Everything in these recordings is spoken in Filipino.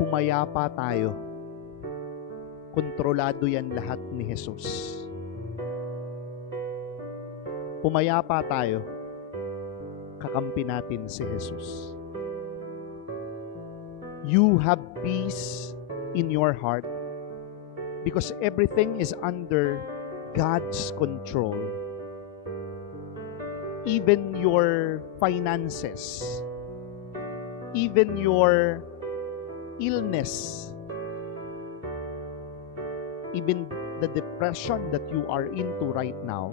pumayapa tayo. Kontrolado yan lahat ni Jesus. Pumayapa tayo. Kakampi natin si Jesus. You have peace in your heart because everything is under God's control. Even your finances, even your illness, even the depression that you are into right now,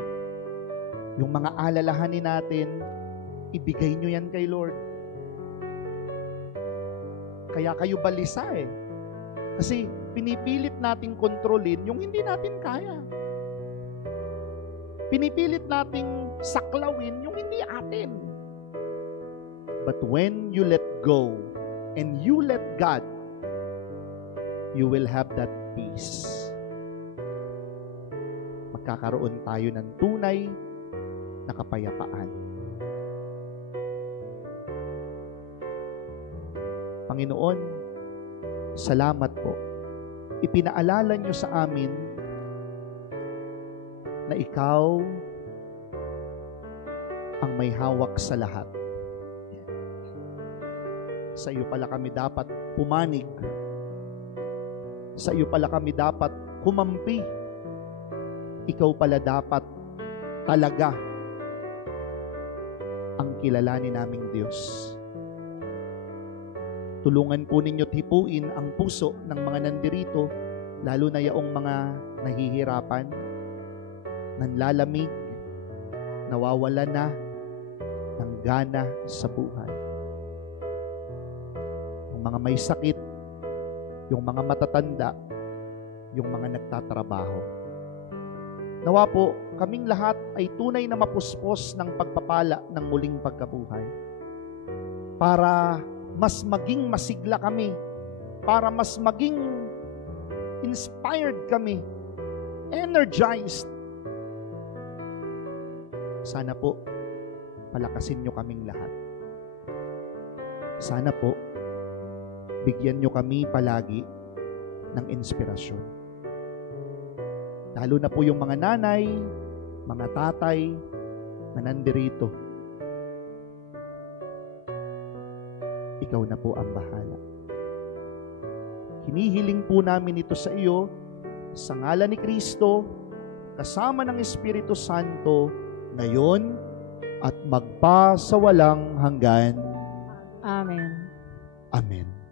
yung mga alalahanin natin, ibigay nyo yan kay Lord. Kaya kayo balisa eh. Kasi pinipilit nating kontrolin yung hindi natin kaya. Pinipilit nating saklawin yung hindi atin. But when you let go and you let God, you will have that peace. Magkakaroon tayo ng tunay na kapayapaan. Panginoon, salamat po. Ipinaalala niyo sa amin na ikaw ang may hawak sa lahat. Sa iyo pala kami dapat pumanig. Sa iyo pala kami dapat kumampi. Ikaw pala dapat talaga ang kilalanin naming Diyos. Tulungan po ninyo't hipuin ang puso ng mga nandirito, lalo na yaong mga nahihirapan, nanlalamig, nawawala na ng gana sa buhay. Yung mga may sakit, yung mga matatanda, yung mga nagtatrabaho. Nawa po, kaming lahat ay tunay na mapuspos ng pagpapala ng muling pagkabuhay. Para mas maging masigla kami, para mas maging inspired kami, energized. Sana po, palakasin nyo kaming lahat. Sana po, bigyan nyo kami palagi ng inspirasyon. Lalo na po yung mga nanay, mga tatay na nandirito. Ikaw na po ang bahala. Hinihiling po namin ito sa iyo, sa ngalan ni Kristo, kasama ng Espiritu Santo, ngayon at magpasawalang hanggan. Amen. Amen.